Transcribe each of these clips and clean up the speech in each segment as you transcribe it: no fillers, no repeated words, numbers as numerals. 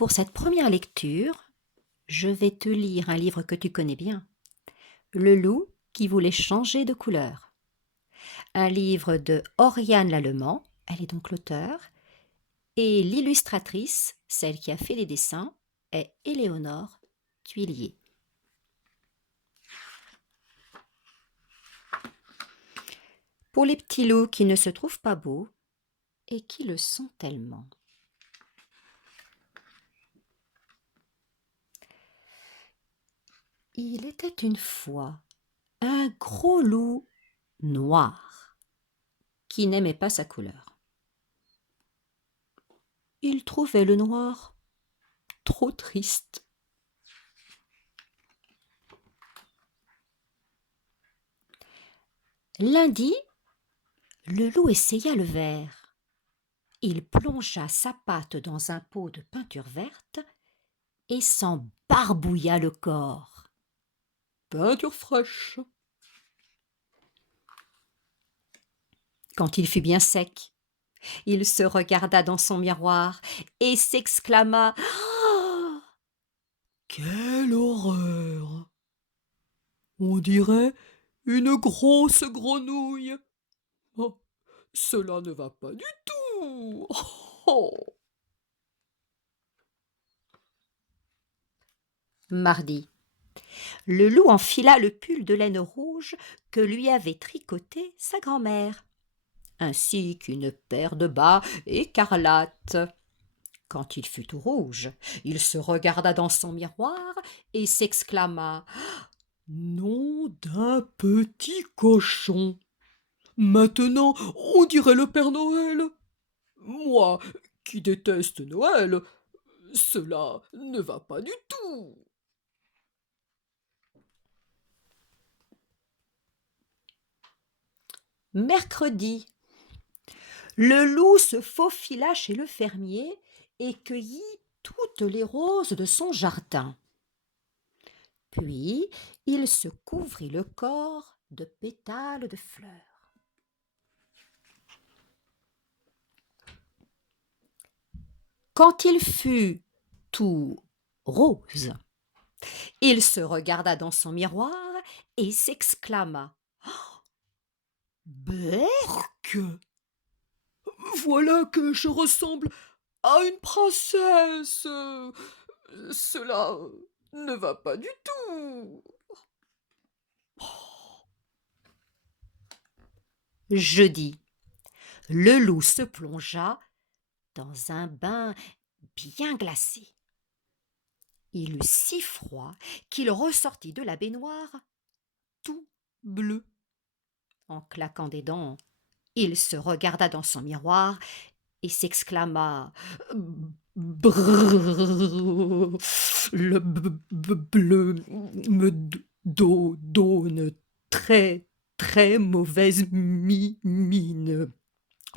Pour cette première lecture, je vais te lire un livre que tu connais bien, Le loup qui voulait changer de couleur. Un livre de Oriane Lallemand, elle est donc l'auteur, et l'illustratrice, celle qui a fait les dessins, est Éléonore Tuillier. Pour les petits loups qui ne se trouvent pas beaux et qui le sont tellement. Il était une fois un gros loup noir qui n'aimait pas sa couleur. Il trouvait le noir trop triste. Lundi, le loup essaya le vert. Il plongea sa patte dans un pot de peinture verte et s'en barbouilla le corps. Peinture fraîche. Quand il fut bien sec, il se regarda dans son miroir et s'exclama: «Ah, quelle horreur! On dirait une grosse grenouille. Oh, cela ne va pas du tout. Oh.» Mardi, le loup enfila le pull de laine rouge que lui avait tricoté sa grand-mère, ainsi qu'une paire de bas écarlates. Quand il fut tout rouge, il se regarda dans son miroir et s'exclama: «Nom d'un petit cochon! Maintenant, on dirait le Père Noël. Moi, qui déteste Noël, cela ne va pas du tout.» Mercredi, le loup se faufila chez le fermier et cueillit toutes les roses de son jardin. Puis il se couvrit le corps de pétales de fleurs. Quand il fut tout rose, il se regarda dans son miroir et s'exclama: «Berk! Voilà que je ressemble à une princesse. Cela ne va pas du tout.» Jeudi, le loup se plongea dans un bain bien glacé. Il eut si froid qu'il ressortit de la baignoire tout bleu. En claquant des dents, il se regarda dans son miroir et s'exclama: «Brrr, le bleu me donne très très mauvaise mine.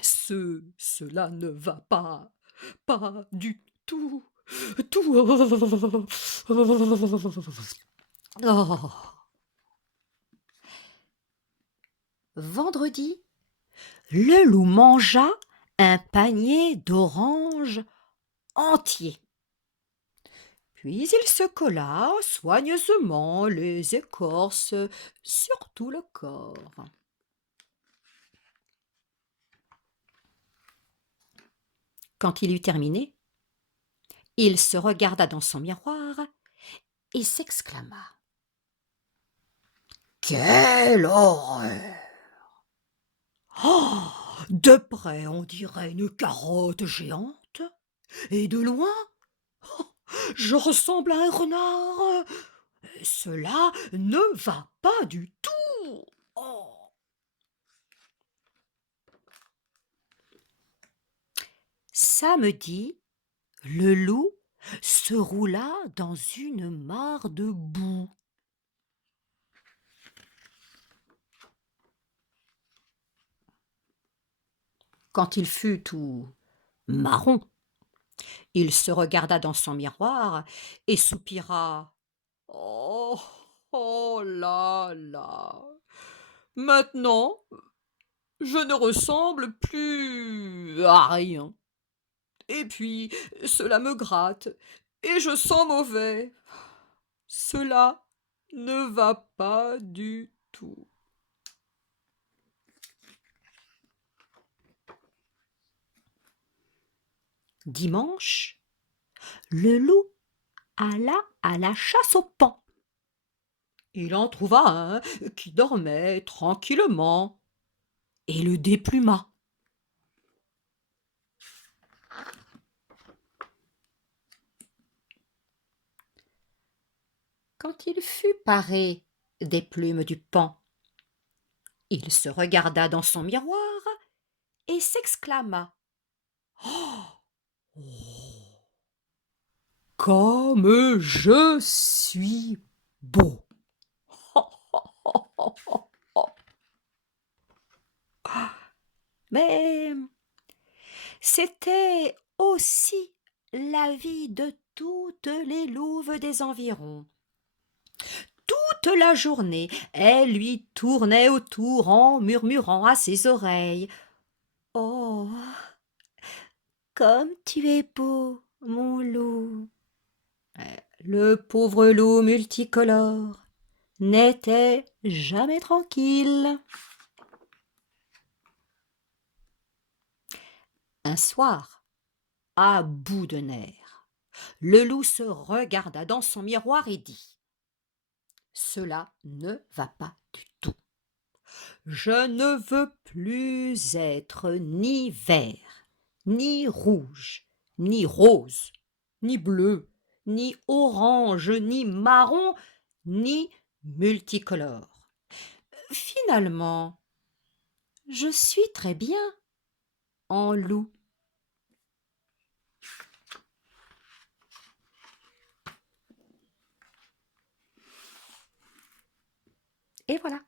Cela ne va pas du tout. Oh.» Vendredi, le loup mangea un panier d'oranges entier. Puis il se colla soigneusement les écorces sur tout le corps. Quand il eut terminé, il se regarda dans son miroir et s'exclama: «Quelle horreur! Oh, de près on dirait une carotte géante, et de loin, oh, je ressemble à un renard. Cela ne va pas du tout. Oh.» Samedi, le loup se roula dans une mare de boue. Quand il fut tout marron, il se regarda dans son miroir et soupira: «Oh, oh là là! Maintenant, je ne ressemble plus à rien. Et puis, cela me gratte, et je sens mauvais. Cela ne va pas du tout. Dimanche, le loup alla à la chasse aux paons. Il en trouva un qui dormait tranquillement et le dépluma. Quand il fut paré des plumes du paon, il se regarda dans son miroir et s'exclama: Oh, comme je suis beau! Mais c'était aussi l'avis de toutes les louves des environs. Toute la journée, elles lui tournaient autour en murmurant à ses oreilles: Oh, comme tu es beau, mon loup! Le pauvre loup multicolore n'était jamais tranquille. Un soir, à bout de nerfs, le loup se regarda dans son miroir et dit: Cela ne va pas du tout. Je ne veux plus être ni vert, ni rouge, ni rose, ni bleu, ni orange, ni marron, ni multicolore. Finalement, je suis très bien en loup. Et voilà.